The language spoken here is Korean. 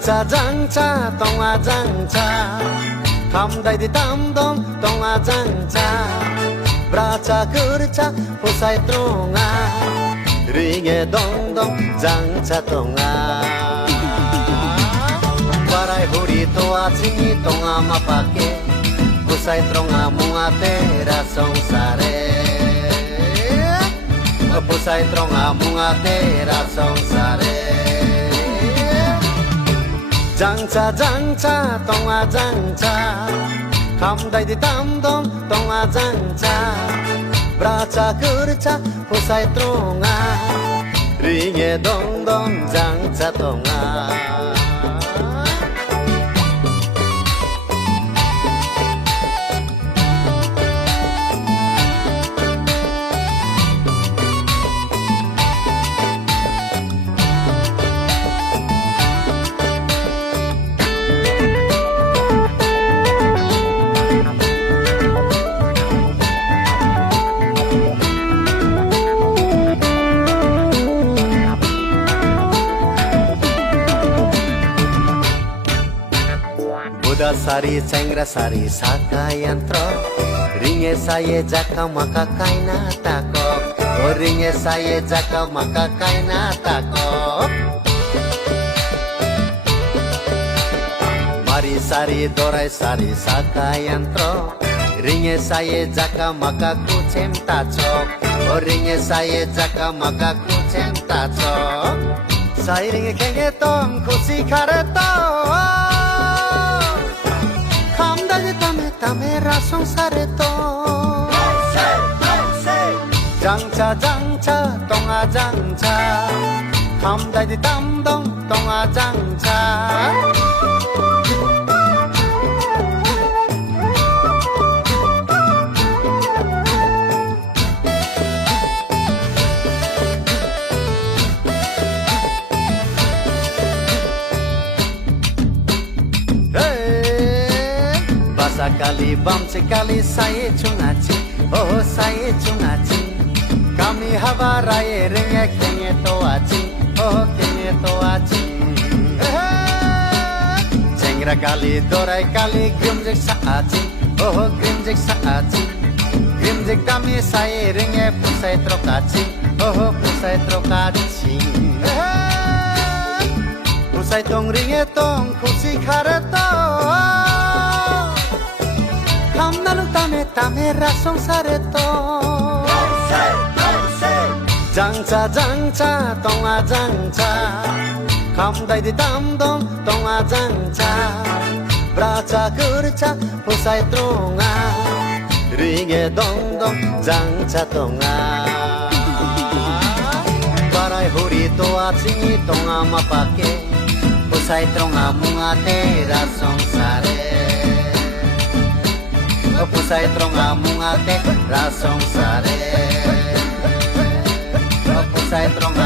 장차 동아장차 감다이디 담동 동아장차 브라차 그르차 호사이 똥아 링에 동동 장차 동아 바라이 후리 도아치니 동아 마파케 호사이 똥아 뭉아테라 성사레 호사이 똥아 뭉아테라 성사레 장차 동아장차 감다이디 담동 동아장차 브라차 그르차 호사이 똥아 링에 동동 장차 동아 Sari cengra sari saka yantro ringe saye jaka maka kaina tako ringe saye jaka maka kaina tako mari sari dorai sari saka yantro ringe saye jaka maka kucem tachok ringe saye jaka maka kucem tachok sai ringe kenge tong kusi kare to Tame rasong sareto 장차 동아 장차 감다이디 담동 동아 장차 Kali bam sekali saya cungaci oh saya cungaci kami hawa raya ringe kenge toaci oh kenge toaci cengra kali dorai kali grimjek saaci oh grimjek saaci grimjek kami saya ringe pusai trokaci oh pusai trokaci pusai tong ringe tong kusi kareto 감나는 땀에 라송 사레또 장차 동아장차 감다이디 담동 동아장차 브라차 그르차 호사이 똥아 링에 동동 장차 동아 바라이 후리 도아치니 동아 마파케 호사이 똥아 뭉아테 라송 사레 Pusai tronga mungate rasong sare Pusai tronga